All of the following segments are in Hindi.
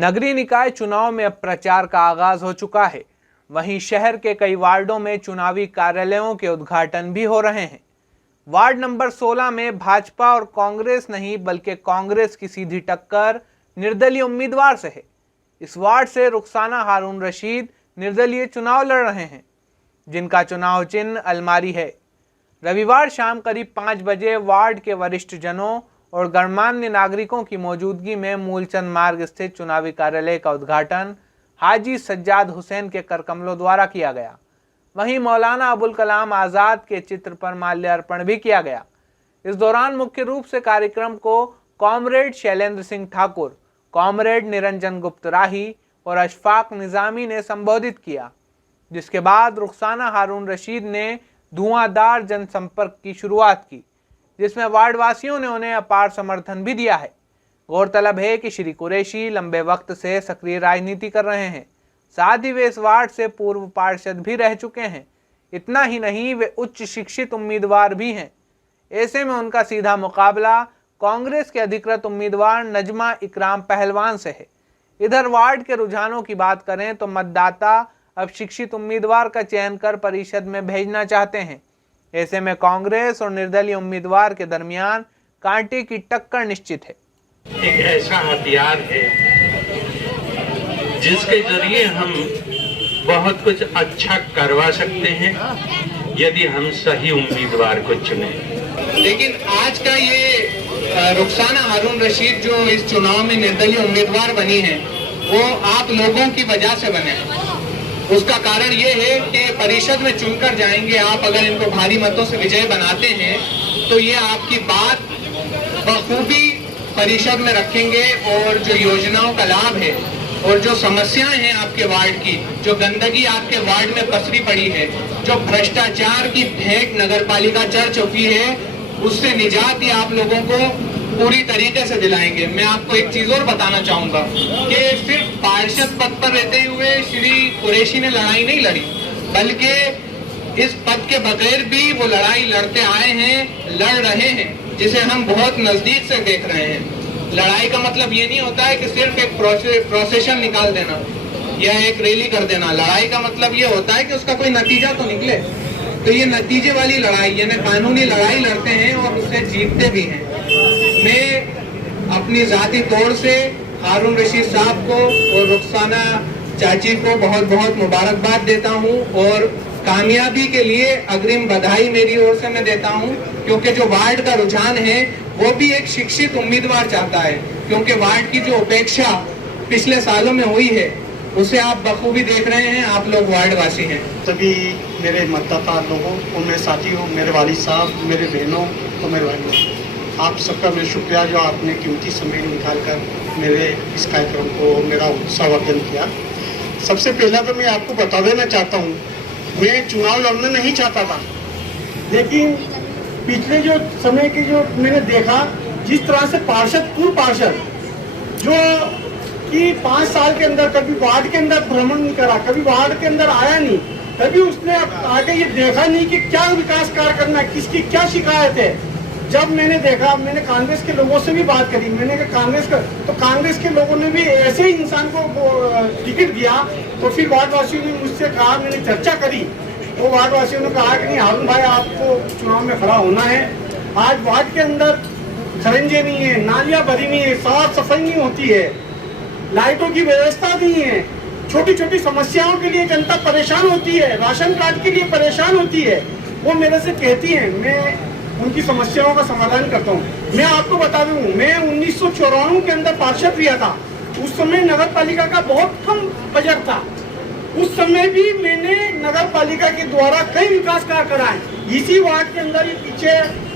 नगरीय निकाय चुनाव में अब प्रचार का आगाज हो चुका है। वहीं शहर के कई वार्डों में चुनावी कार्यालयों के उद्घाटन भी हो रहे हैं। वार्ड नंबर 16 में भाजपा और कांग्रेस नहीं बल्कि कांग्रेस की सीधी टक्कर निर्दलीय उम्मीदवार से है। इस वार्ड से रुखसाना हारून रशीद निर्दलीय चुनाव लड़ रहे हैं, जिनका चुनाव चिन्ह अलमारी है। रविवार शाम करीब 5 बजे वार्ड के वरिष्ठ जनों और गणमान्य नागरिकों की मौजूदगी में मूलचंद मार्ग स्थित चुनावी कार्यालय का उद्घाटन हाजी सज्जाद हुसैन के करकमलों द्वारा किया गया। वहीं मौलाना अबुल कलाम आज़ाद के चित्र पर माल्यार्पण भी किया गया। इस दौरान मुख्य रूप से कार्यक्रम को कॉमरेड शैलेंद्र सिंह ठाकुर, कॉमरेड निरंजन गुप्त राही और अशफाक निजामी ने संबोधित किया, जिसके बाद रुखसाना हारून रशीद ने धुआंधार जनसंपर्क की शुरुआत की, जिसमें वार्डवासियों ने उन्हें अपार समर्थन भी दिया है। गौरतलब है कि श्री कुरैशी लंबे वक्त से सक्रिय राजनीति कर रहे हैं। साथ ही वे इस वार्ड से पूर्व पार्षद भी रह चुके हैं। इतना ही नहीं, वे उच्च शिक्षित उम्मीदवार भी हैं। ऐसे में उनका सीधा मुकाबला कांग्रेस के अधिकृत उम्मीदवार नजमा इकराम पहलवान से है। इधर वार्ड के रुझानों की बात करें तो मतदाता अब शिक्षित उम्मीदवार का चयन कर परिषद में भेजना चाहते हैं। ऐसे में कांग्रेस और निर्दलीय उम्मीदवार के दरमियान कांटे की टक्कर निश्चित है। एक ऐसा हथियार है जिसके जरिए हम बहुत कुछ अच्छा करवा सकते हैं यदि हम सही उम्मीदवार को चुने। लेकिन आज का ये रुखसाना हारून रशीद जो इस चुनाव में निर्दलीय उम्मीदवार बनी है, वो आप लोगों की वजह से बने। उसका कारण ये है कि परिषद में चुनकर जाएंगे आप, अगर इनको भारी मतों से विजय बनाते हैं तो ये आपकी बात बखूबी परिषद में रखेंगे और जो योजनाओं का लाभ है और जो समस्याएं हैं आपके वार्ड की, जो गंदगी आपके वार्ड में पसरी पड़ी है, जो भ्रष्टाचार की भेंट नगरपालिका चढ़ चुकी है, उससे निजात ही आप लोगों को पूरी तरीके से दिलाएंगे। मैं आपको एक चीज और बताना चाहूंगा कि सिर्फ पार्षद पद पर रहते हुए श्री कुरैशी ने लड़ाई नहीं लड़ी, बल्कि इस पद के बगैर भी वो लड़ाई लड़ते आए हैं, लड़ रहे हैं, जिसे हम बहुत नजदीक से देख रहे हैं। लड़ाई का मतलब ये नहीं होता है कि सिर्फ एक प्रोसेशन निकाल देना या एक रैली कर देना। लड़ाई का मतलब ये होता है कि उसका कोई नतीजा तो निकले। तो ये नतीजे वाली लड़ाई यानी कानूनी लड़ाई लड़ते हैं और उससे जीतते भी हैं। मैं अपनी जाती तौर से हारून रशीद साहब को और रुखसाना चाची को बहुत बहुत मुबारकबाद देता हूं और कामयाबी के लिए अग्रिम बधाई मेरी ओर से मैं देता हूं, क्योंकि जो वार्ड का रुझान है वो भी एक शिक्षित उम्मीदवार चाहता है, क्योंकि वार्ड की जो उपेक्षा पिछले सालों में हुई है उसे आप बखूबी देख रहे हैं। आप लोग वार्ड वासी हैं। सभी मेरे मतदाता लोगों और मेरे साथियों, मेरे वालिद साहब, मेरे बहनों और मेरे भाइयों, आप सबका मैं शुक्रिया जो आपने कीमती समय निकालकर मेरे इस कार्यक्रम को मेरा उत्साहवर्धन किया। सबसे पहला तो मैं आपको बता देना चाहता हूँ, मैं चुनाव लड़ना नहीं चाहता था, लेकिन पिछले जो समय के जो मैंने देखा, जिस तरह से पार्षद पूर्व पार्षद जो कि 5 साल के अंदर कभी वार्ड के अंदर भ्रमण नहीं करा, कभी वार्ड के अंदर आया नहीं, कभी उसने आगे ये देखा नहीं कि क्या विकास कार्य करना है, किसकी क्या शिकायत है। जब मैंने देखा, मैंने कांग्रेस के लोगों से भी बात करी, मैंने कहा कांग्रेस का, तो कांग्रेस के लोगों ने भी ऐसे ही इंसान को टिकट दिया। तो फिर वार्ड वासियों ने मुझसे कहा, मैंने चर्चा करी तो वार्ड वासियों ने कहा कि नहीं हारून भाई, आपको चुनाव में खड़ा होना है। आज वार्ड के अंदर खरंजे नहीं है, नालियां भरी नहीं है, साफ सफाई नहीं होती है, लाइटों की व्यवस्था नहीं है, छोटी छोटी समस्याओं के लिए जनता परेशान होती है, राशन कार्ड के लिए परेशान होती है। वो मेरे से कहती है, मैं उनकी समस्याओं का समाधान करता हूँ। मैं आपको बता दूं, मैं 1994 के अंदर पार्षद हुआ था। उस समय नगर पालिका का बहुत कम बजट था। उस समय भी मैंने नगर पालिका के द्वारा कई विकास कार्य कराए। इसी वार्ड के अंदर ही पीछे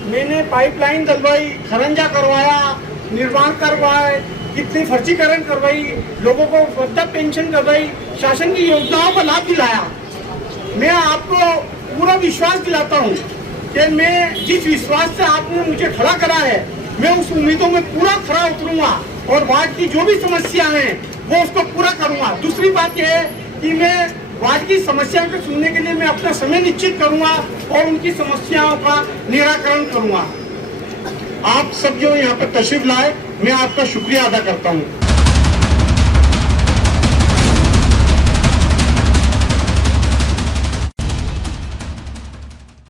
मैंने पाइपलाइन डलवाई, खरंजा करवाया, निर्माण करवाए, कितनी फर्जीकरण करवाई, लोगों को वृद्धा पेंशन करवाई, शासन की योजनाओं का लाभ दिलाया। मैं आपको पूरा विश्वास दिलाता हूँ कि मैं जिस विश्वास से आपने मुझे खड़ा करा है, मैं उस उम्मीदों में पूरा खरा उतरूंगा और वार्ड की जो भी समस्या है वो उसको पूरा करूंगा। दूसरी बात यह है कि मैं वार्ड की समस्याओं को सुनने के लिए मैं अपना समय निश्चित करूंगा और उनकी समस्याओं का निराकरण करूंगा। आप सब जो यहाँ पर तशरीफ लाए, मैं आपका शुक्रिया अदा करता हूँ।